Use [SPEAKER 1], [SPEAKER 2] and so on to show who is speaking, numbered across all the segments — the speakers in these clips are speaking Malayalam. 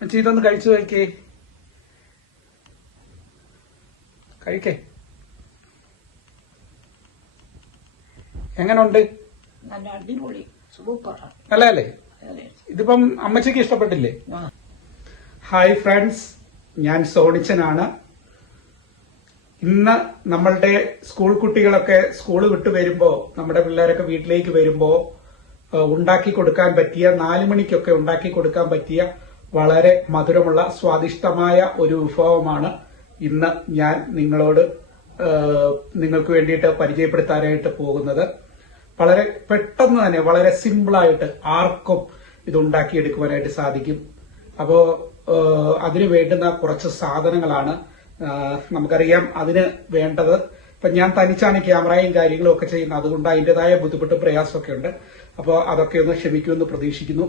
[SPEAKER 1] അച്ഛൻ ഇതൊന്ന് കഴിച്ചു നോക്കേ കഴിക്കേ. എങ്ങനുണ്ട്? നല്ലതല്ലേ?
[SPEAKER 2] അതെ.
[SPEAKER 1] ഇതിപ്പം അമ്മച്ചിക്ക് ഇഷ്ടപ്പെട്ടില്ലേ. ഹായ് ഫ്രണ്ട്സ് ഞാൻ സോണിച്ചനാണ്. ഇന്ന് നമ്മളുടെ സ്കൂൾ കുട്ടികളൊക്കെ സ്കൂൾ വിട്ട് വരുമ്പോ നമ്മുടെ പിള്ളേരൊക്കെ വീട്ടിലേക്ക് വരുമ്പോ ഉണ്ടാക്കി കൊടുക്കാൻ പറ്റിയ നാലു മണിക്കൊക്കെ ഉണ്ടാക്കി കൊടുക്കാൻ പറ്റിയ വളരെ മധുരമുള്ള സ്വാദിഷ്ടമായ ഒരു വിഭവമാണ് ഇന്ന് ഞാൻ നിങ്ങളോട് നിങ്ങൾക്ക് വേണ്ടിയിട്ട് പരിചയപ്പെടുത്താനായിട്ട് പോകുന്നത്. വളരെ പെട്ടെന്ന് തന്നെ വളരെ സിമ്പിളായിട്ട് ആർക്കും ഇത് ഉണ്ടാക്കിയെടുക്കുവാനായിട്ട് സാധിക്കും അപ്പോൾ അതിന് വേണ്ടുന്ന കുറച്ച് സാധനങ്ങളാണ് നമുക്കറിയാം അതിന് വേണ്ടത്. ഇപ്പൊ ഞാൻ തനിച്ചാണ് ക്യാമറയും കാര്യങ്ങളും ഒക്കെ ചെയ്യുന്നത്. അതുകൊണ്ട് അതിന്റേതായ ബുദ്ധിമുട്ടും പ്രയാസമൊക്കെ ഉണ്ട്. അപ്പോൾ അതൊക്കെ ഒന്ന് ക്ഷമിക്കുമെന്ന് പ്രതീക്ഷിക്കുന്നു.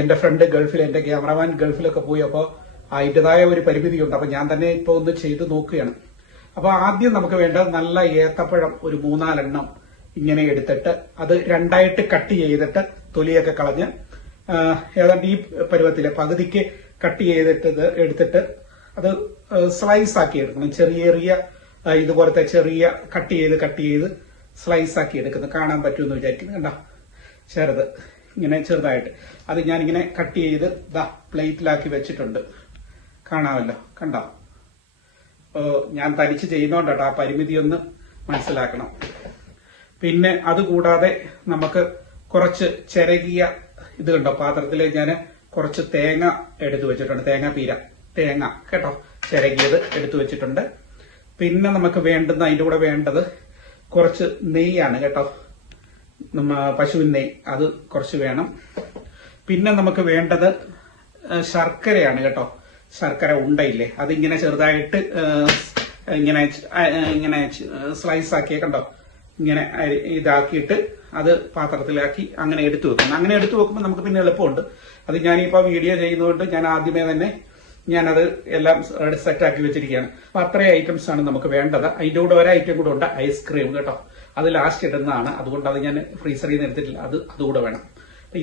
[SPEAKER 1] എന്റെ ഫ്രണ്ട് ഗൾഫിൽ എന്റെ ക്യാമറമാൻ ഗൾഫിലൊക്കെ പോയി അപ്പോൾ അതിന്റേതായ ഒരു പരിമിതിയുണ്ട്. അപ്പോൾ ഞാൻ തന്നെ ഇപ്പോൾ ഒന്ന് ചെയ്ത് നോക്കുകയാണ്. അപ്പോൾ ആദ്യം നമുക്ക് വേണ്ട നല്ല ഏത്തപ്പഴം ഒരു മൂന്നാലെണ്ണം ഇങ്ങനെ എടുത്തിട്ട് അത് രണ്ടായിട്ട് കട്ട് ചെയ്തിട്ട് തൊലിയൊക്കെ കളഞ്ഞ് ഏതാണ്ട് ഈ പരുവത്തിലെ പകുതിക്ക് കട്ട് ചെയ്തിട്ട് എടുത്തിട്ട് അത് സ്ലൈസ് ആക്കി എടുക്കണം. ചെറിയ ചെറിയ ഇതുപോലത്തെ ചെറിയ കട്ട് ചെയ്ത് കട്ട് ചെയ്ത് സ്ലൈസ് ആക്കി എടുക്കുന്നത്. കാണാൻ പറ്റുമെന്ന് വിചാരിക്കുന്നു. കണ്ടോ? ചെറുത്. ഇങ്ങനെ ചെറുതായിട്ട്. അത് ഞാനിങ്ങനെ കട്ട് ചെയ്ത് ദാ പ്ലേറ്റിലാക്കി വെച്ചിട്ടുണ്ട്. കാണാമല്ലോ. കണ്ടോ? ഞാൻ തനിച്ച് ചെയ്യുന്നോണ്ടാട്ടോ ആ പരിമിതി ഒന്ന് മനസ്സിലാക്കണം. പിന്നെ അതുകൂടാതെ നമുക്ക് കുറച്ച് ചിരകിയ ഇത് കണ്ടോ? പാത്രത്തിൽ ഞാൻ കുറച്ച് തേങ്ങ എടുത്തു വെച്ചിട്ടുണ്ട്. തേങ്ങ പീര. തേങ്ങ കേട്ടോ? ചിരകിയത് എടുത്തു വെച്ചിട്ടുണ്ട്. പിന്നെ നമുക്ക് വേണ്ടുന്ന അതിന്റെ കൂടെ വേണ്ടത് കുറച്ച് നെയ്യാണ് കേട്ടോ? പശുവിൻ നെയ് അത് കുറച്ച് വേണം. പിന്നെ നമുക്ക് വേണ്ടത് ശർക്കരയാണ് കേട്ടോ. ശർക്കര ഉണ്ടയില്ലേ? അതിങ്ങനെ ചെറുതായിട്ട് ഇങ്ങനെ ഇങ്ങനെ സ്ലൈസ് ആക്കിയ കണ്ടോ? ഇങ്ങനെ ഇതാക്കിയിട്ട് അത് പാത്രത്തിലാക്കി അങ്ങനെ എടുത്തു വെക്കണം. അങ്ങനെ എടുത്തു വെക്കുമ്പോൾ നമുക്ക് പിന്നെ എളുപ്പമുണ്ട്. അത് ഞാനിപ്പോ വീഡിയോ ചെയ്യുന്നതുകൊണ്ട് ഞാൻ ആദ്യമേ തന്നെ ഞാനത് എല്ലാം സെറ്റ് ആക്കി വെച്ചിരിക്കുകയാണ്. അപ്പൊ അത്രയും ഐറ്റംസ് ആണ് നമുക്ക് വേണ്ടത്. അതിന്റെ കൂടെ ഒരു ഐറ്റം കൂടെ ഉണ്ട് ഐസ്ക്രീം കേട്ടോ. അത് ലാസ്റ്റ് ഇടുന്നതാണ്. അതുകൊണ്ട് അത് ഞാൻ ഫ്രീസറിൽ നിന്ന് എടുത്തിട്ടില്ല. അത് അതുകൂടെ വേണം.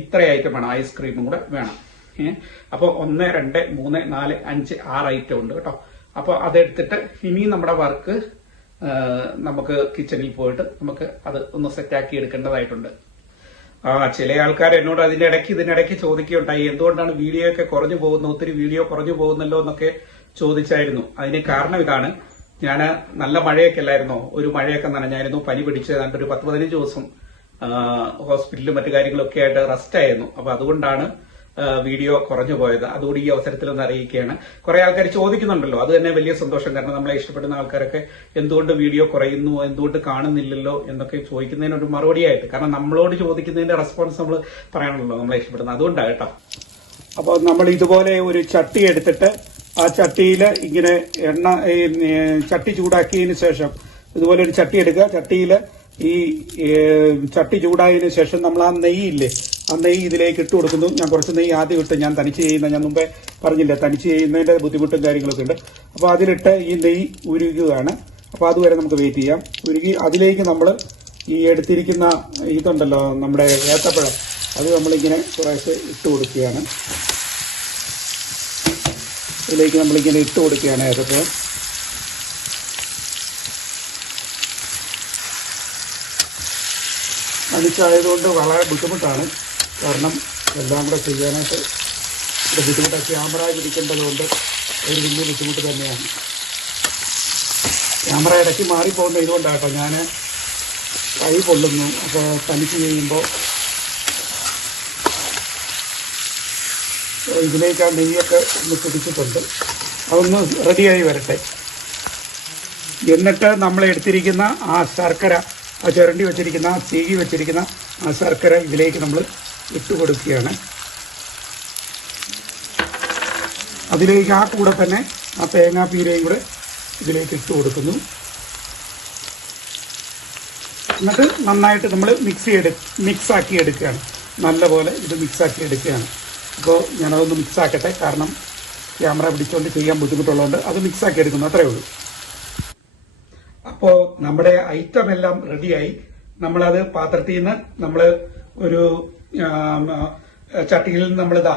[SPEAKER 1] ഇത്രയും ഐറ്റം വേണം. ഐസ്ക്രീമും കൂടെ വേണം. ഏഹ് അപ്പൊ ഒന്ന് രണ്ട് മൂന്ന് നാല് അഞ്ച് ആറ് ഐറ്റം ഉണ്ട് കേട്ടോ. അപ്പൊ അതെടുത്തിട്ട് ഇനി നമ്മുടെ വർക്ക് നമുക്ക് കിച്ചണിൽ പോയിട്ട് നമുക്ക് അത് ഒന്ന് സെറ്റാക്കി എടുക്കേണ്ടതായിട്ടുണ്ട്. ആ ചില ആൾക്കാർ എന്നോട് അതിന്റെ ഇടയ്ക്ക് ഇതിനിടയ്ക്ക് ചോദിക്കുകയുണ്ടായി. എന്തുകൊണ്ടാണ് വീഡിയോ ഒക്കെ കുറഞ്ഞു പോകുന്നത് ഒത്തിരി വീഡിയോ കുറഞ്ഞു പോകുന്നല്ലോ എന്നൊക്കെ ചോദിച്ചായിരുന്നു. അതിന് കാരണം ഇതാണ്. ഞാൻ നല്ല മഴയൊക്കെ അല്ലായിരുന്നോ? ഒരു മഴയൊക്കെ നനഞ്ഞായിരുന്നു. പനി പിടിച്ച് ഏതാണ്ട് ഒരു പത്ത് പതിനഞ്ച് ദിവസം ഹോസ്പിറ്റലും മറ്റു കാര്യങ്ങളൊക്കെ ആയിട്ട് റെസ്റ്റ് ആയിരുന്നു. അപ്പൊ അതുകൊണ്ടാണ് വീഡിയോ കുറഞ്ഞു പോയത്. അതുകൂടി ഈ അവസരത്തിൽ ഒന്ന് അറിയിക്കുകയാണ്. കുറെ ആൾക്കാർ ചോദിക്കുന്നുണ്ടല്ലോ. അത് തന്നെ വലിയ സന്തോഷം. കാരണം നമ്മളെ ഇഷ്ടപ്പെടുന്ന ആൾക്കാരൊക്കെ എന്തുകൊണ്ട് വീഡിയോ കുറയുന്നു? എന്തുകൊണ്ട് കാണുന്നില്ലല്ലോ? എന്നൊക്കെ ചോദിക്കുന്നതിന് ഒരു മറുപടിയായിട്ട്. കാരണം നമ്മളോട് ചോദിക്കുന്നതിന്റെ റെസ്പോൺസ് നമ്മൾ പറയണമല്ലോ നമ്മളെ ഇഷ്ടപ്പെടുന്നത്. അതുകൊണ്ടാണ് കേട്ടോ. അപ്പോൾ നമ്മൾ ഇതുപോലെ ഒരു ചട്ടി എടുത്തിട്ട് ആ ചട്ടിയിൽ ഇങ്ങനെ എണ്ണ ചട്ടി ചൂടാക്കിയതിന് ശേഷം ഇതുപോലെ ഒരു ചട്ടി എടുക്കുക. ചട്ടിയിൽ ഈ ചട്ടി ചൂടായതിന് ശേഷം നമ്മൾ ആ നെയ്യില്ലേ ആ നെയ്യ് ഇതിലേക്ക് ഇട്ട് കൊടുക്കുന്നു. ഞാൻ കുറച്ച് നെയ്യ് ആദ്യം ഇട്ട് ഞാൻ തനിച്ച് ചെയ്യുന്ന ഞാൻ മുമ്പേ പറഞ്ഞില്ല തനിച്ച് ചെയ്യുന്നതിന്റെ ബുദ്ധിമുട്ടും കാര്യങ്ങളൊക്കെ ഉണ്ട്. അപ്പോൾ അതിലിട്ട് ഈ നെയ്യ് ഉരുകുകയാണ്. അപ്പോൾ അതുവരെ നമുക്ക് വെയിറ്റ് ചെയ്യാം. ഉരുകി അതിലേക്ക് നമ്മൾ ഈ എടുത്തിരിക്കുന്ന ഇതുണ്ടല്ലോ നമ്മുടെ ഏത്തപ്പഴം അത് നമ്മളിങ്ങനെ കുറേശ്ശെ ഇട്ട് കൊടുക്കുകയാണ്. ഇതിലേക്ക് നമ്മളിങ്ങനെ ഇട്ട് കൊടുക്കുകയാണ് ഏതൊക്കെ? തനിച്ചായതുകൊണ്ട് വളരെ ബുദ്ധിമുട്ടാണ്. കാരണം എല്ലാം കൂടെ ചെയ്യാനായിട്ട് ഒരു ബുദ്ധിമുട്ട് ക്യാമറ ഒരു വലിയ ബുദ്ധിമുട്ട് തന്നെയാണ്. ക്യാമറ ഇടയ്ക്ക് മാറിപ്പോകുന്ന ഇതുകൊണ്ടാട്ടോ ഞാൻ കൈ കൊള്ളുന്നു അപ്പോൾ തനിച്ച് ചെയ്യുമ്പോൾ ഇതിലേക്ക് ആ നെയ്യൊക്കെ ഒന്ന് പിടിച്ചിട്ടുണ്ട് അതൊന്ന് റെഡിയായി വരട്ടെ. എന്നിട്ട് നമ്മൾ എടുത്തിരിക്കുന്ന ആ ശർക്കര ആ ചുരണ്ടി വെച്ചിരിക്കുന്ന ചീകി വെച്ചിരിക്കുന്ന ആ ശർക്കര ഇതിലേക്ക് നമ്മൾ ഇട്ട് കൊടുക്കുകയാണ്. അതിലേക്ക് ആ കൂടെ തന്നെ ആ തേങ്ങാപ്പീരയും കൂടെ ഇതിലേക്ക് ഇട്ട് കൊടുക്കുന്നു. എന്നിട്ട് നന്നായിട്ട് നമ്മൾ മിക്സ് ചെയ്ത് മിക്സാക്കി എടുക്കുകയാണ്. നല്ലപോലെ ഇത് മിക്സാക്കി എടുക്കുകയാണ്. അപ്പോൾ ഞാനതൊന്ന് മിക്സാക്കട്ടെ കാരണം ക്യാമറ പിടിച്ചുകൊണ്ട് ചെയ്യാൻ ബുദ്ധിമുട്ടുള്ളതുകൊണ്ട് അത് മിക്സാക്കി എടുക്കുന്നു അത്രേ ഉള്ളൂ. അപ്പോൾ നമ്മുടെ ഐറ്റം എല്ലാം റെഡിയായി നമ്മളത് പാത്രത്തിൽ നിന്ന് നമ്മൾ ഒരു ചട്ടിയിൽ നിന്ന് നമ്മളിതാ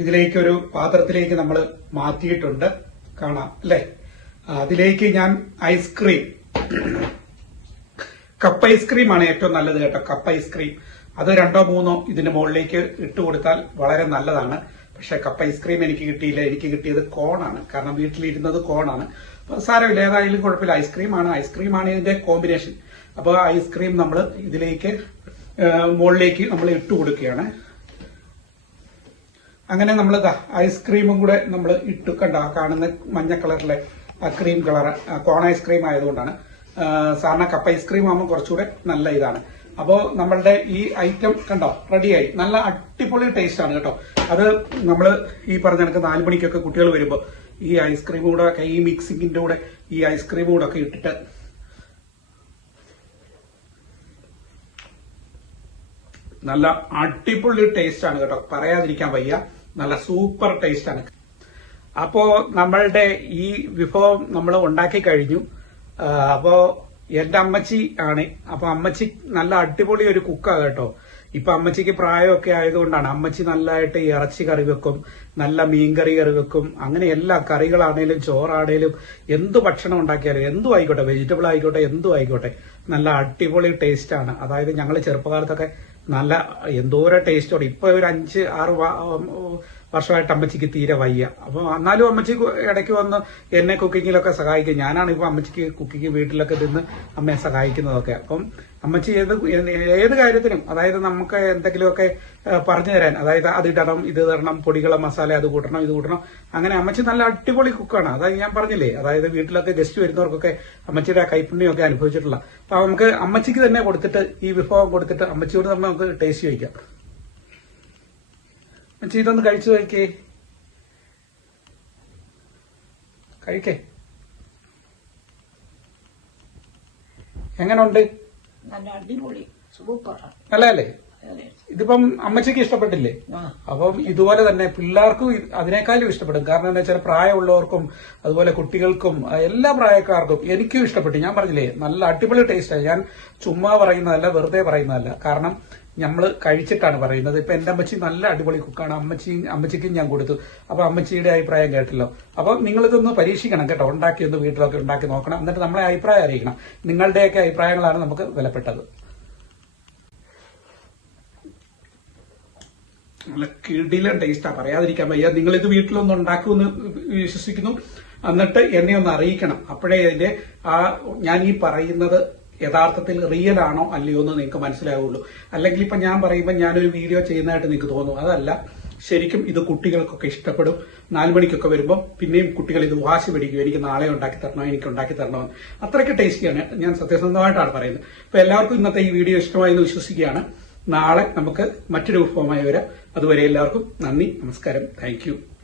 [SPEAKER 1] ഇതിലേക്ക് ഒരു പാത്രത്തിലേക്ക് നമ്മൾ മാറ്റിയിട്ടുണ്ട്. കാണാം അല്ലേ? അതിലേക്ക് ഞാൻ ഐസ്ക്രീം കപ്പ് ഐസ്ക്രീമാണ് ഏറ്റവും നല്ലത് കേട്ടോ കപ്പ് ഐസ്ക്രീം. അത് രണ്ടോ മൂന്നോ ഇതിന്റെ മുകളിലേക്ക് ഇട്ട് കൊടുത്താൽ വളരെ നല്ലതാണ്. പക്ഷെ കപ്പ് ഐസ്ക്രീം എനിക്ക് കിട്ടിയില്ല എനിക്ക് കിട്ടിയത് കോണാണ്. കാരണം വീട്ടിലിരുന്നത് കോണാണ്. അപ്പൊ സാരമില്ല ഏതായാലും കുഴപ്പമില്ല. ഐസ്ക്രീം ആണ് ഐസ്ക്രീം ആണ് ഇതിന്റെ കോമ്പിനേഷൻ. അപ്പോൾ ഐസ്ക്രീം നമ്മൾ ഇതിലേക്ക് മുകളിലേക്ക് നമ്മൾ ഇട്ട് കൊടുക്കുകയാണ്. അങ്ങനെ നമ്മൾ ഐസ്ക്രീമും കൂടെ നമ്മൾ ഇട്ടു കണ്ട കാണുന്ന മഞ്ഞ കളറിലെ ആ ക്രീം കളർ കോൺ ഐസ്ക്രീം ആയതുകൊണ്ടാണ്. ആ, കപ്പ ഐസ്ക്രീം ആകുമ്പോൾ കുറച്ചുകൂടെ നല്ല ഇതാണ്. അപ്പോ നമ്മളുടെ ഈ ഐറ്റം കണ്ടോ? റെഡിയായി. നല്ല അടിപൊളി ടേസ്റ്റ് ആണ് കേട്ടോ. അത് നമ്മൾ ഈ പറഞ്ഞ കണക്ക് നാല് മണിക്കൊക്കെ കുട്ടികൾ വരുമ്പോൾ ഈ ഐസ്ക്രീം കൂടെ ഈ മിക്സിങ്ങിന്റെ കൂടെ ഈ ഐസ്ക്രീം കൂടെ ഒക്കെ ഇട്ടിട്ട് നല്ല അടിപൊളി ടേസ്റ്റ് ആണ് കേട്ടോ. പറയാതിരിക്കാൻ വയ്യ. നല്ല സൂപ്പർ ടേസ്റ്റ് ആണ്. അപ്പോ നമ്മളുടെ ഈ വിഭവം നമ്മൾ ഉണ്ടാക്കി കഴിഞ്ഞു. അപ്പോ എന്റെ അമ്മച്ചി ആണ്. അപ്പൊ അമ്മച്ചി നല്ല അടിപൊളി ഒരു കുക്കാ കേട്ടോ. ഇപ്പൊ അമ്മച്ചിക്ക് പ്രായമൊക്കെ ആയതുകൊണ്ടാണ് അമ്മച്ചി നല്ലതായിട്ട് ഇറച്ചി കറി വെക്കും നല്ല മീൻകറി കറി വെക്കും അങ്ങനെ എല്ലാ കറികളാണേലും ചോറാണേലും എന്ത് ഭക്ഷണം ഉണ്ടാക്കിയാലും എന്തും ആയിക്കോട്ടെ വെജിറ്റബിൾ ആയിക്കോട്ടെ എന്തും ആയിക്കോട്ടെ നല്ല അടിപൊളി ടേസ്റ്റ് ആണ്. അതായത് ഞങ്ങൾ ചെറുപ്പകാലത്തൊക്കെ നല്ല എന്തോരം ടേസ്റ്റോടെ ഇപ്പൊ ഒരു അഞ്ച് ആറ് വർഷമായിട്ട് അമ്മച്ചിക്ക് തീരെ വയ്യ. അപ്പൊ എന്നാലും അമ്മച്ചി ഇടയ്ക്ക് വന്ന് എന്നെ കുക്കിങ്ങിലൊക്കെ സഹായിക്കും. ഞാനാണ് ഇപ്പൊ അമ്മച്ചിക്ക് കുക്കിംഗ് വീട്ടിലൊക്കെ നിന്ന് അമ്മയെ സഹായിക്കുന്നതൊക്കെ. അപ്പം അമ്മച്ചി ഏത് ഏത് കാര്യത്തിനും അതായത് നമുക്ക് എന്തെങ്കിലുമൊക്കെ പറഞ്ഞു തരാൻ അതായത് അത് ഇടണം ഇത് തരണം പൊടികള മസാല അത് കൂട്ടണം ഇത് കൂട്ടണം അങ്ങനെ അമ്മച്ചി നല്ല അടിപൊളി കുക്കാണ്. അതായത് ഞാൻ പറഞ്ഞില്ലേ അതായത് വീട്ടിലൊക്കെ ഗസ്റ്റ് വരുന്നവർക്കൊക്കെ അമ്മച്ചിയുടെ കൈപ്പുണ്യമൊക്കെ അനുഭവിച്ചിട്ടുള്ള. അപ്പൊ നമുക്ക് അമ്മച്ചിക്ക് തന്നെ കൊടുത്തിട്ട് ഈ വിഭവം കൊടുത്തിട്ട് അമ്മച്ചിയോട് നമുക്ക് ടേസ്റ്റ് ചോദിക്കാം. ഇതൊന്ന് കഴിച്ചു നോക്കേ കഴിക്കേ. എങ്ങനുണ്ട്?
[SPEAKER 2] അടിപൊളി.
[SPEAKER 1] നല്ലതല്ലേ? ഇതിപ്പം അമ്മച്ചിക്ക് ഇഷ്ടപ്പെട്ടില്ലേ? അപ്പം ഇതുപോലെ തന്നെ പിള്ളേർക്കും അതിനേക്കാളും ഇഷ്ടപ്പെടും. കാരണം എന്താ വെച്ചാൽ പ്രായമുള്ളവർക്കും അതുപോലെ കുട്ടികൾക്കും എല്ലാ പ്രായക്കാർക്കും എനിക്കും ഇഷ്ടപ്പെട്ടു. ഞാൻ പറഞ്ഞില്ലേ നല്ല അടിപൊളി ടേസ്റ്റാണ് ഞാൻ ചുമ്മാ പറയുന്നതല്ല വെറുതെ പറയുന്നതല്ല. കാരണം നമ്മൾ കഴിച്ചിട്ടാണ് പറയുന്നത്. ഇപ്പൊ എന്റെ അമ്മച്ചി നല്ല അടിപൊളി കുക്കാണ്. അമ്മച്ചി അമ്മച്ചിക്കും ഞാൻ കൊടുത്തു. അപ്പൊ അമ്മച്ചിയുടെ അഭിപ്രായം കേട്ടല്ലോ. അപ്പൊ നിങ്ങൾ ഇതൊന്ന് പരീക്ഷിക്കണം കേട്ടോ. ഉണ്ടാക്കി ഒന്ന് വീട്ടിലൊക്കെ ഉണ്ടാക്കി നോക്കണം. എന്നിട്ട് നമ്മളെ അഭിപ്രായം അറിയിക്കണം. നിങ്ങളുടെയൊക്കെ അഭിപ്രായങ്ങളാണ് നമുക്ക് വിലപ്പെട്ടത്. നല്ല കിടിലൻ ടേസ്റ്റാ. പറയാതിരിക്കാൻ വയ്യ. നിങ്ങൾ ഇത് വീട്ടിലൊന്നും ഉണ്ടാക്കുമെന്ന് വിശ്വസിക്കുന്നു. എന്നിട്ട് എന്നെ ഒന്ന് അറിയിക്കണം. അപ്പോഴേ അതിന്റെ ആ ഞാൻ ഈ പറയുന്നത് യഥാർത്ഥത്തിൽ റിയൽ ആണോ അല്ലയോ എന്ന് നിങ്ങൾക്ക് മനസ്സിലാവുള്ളൂ. അല്ലെങ്കിൽ ഇപ്പൊ ഞാൻ പറയുമ്പോൾ ഞാനൊരു വീഡിയോ ചെയ്യുന്നതായിട്ട് നിങ്ങൾക്ക് തോന്നും. അതല്ല. ശരിക്കും ഇത് കുട്ടികൾക്കൊക്കെ ഇഷ്ടപ്പെടും. നാല് മണിക്കൊക്കെ വരുമ്പോൾ പിന്നെയും കുട്ടികൾ ഇത് വാശി പിടിക്കും. എനിക്ക് നാളെ ഉണ്ടാക്കി തരണോ എനിക്ക് ഉണ്ടാക്കി തരണോ അത്രയ്ക്ക് ടേസ്റ്റിയാണ് ഞാൻ സത്യസന്ധമായിട്ടാണ് പറയുന്നത്. അപ്പൊ എല്ലാവർക്കും ഇന്നത്തെ ഈ വീഡിയോ ഇഷ്ടമായി എന്ന് വിശ്വസിക്കുകയാണ്. നാളെ നമുക്ക് മറ്റൊരു വിഭവമായി വരാം. അതുവരെ എല്ലാവർക്കും നന്ദി നമസ്കാരം. താങ്ക്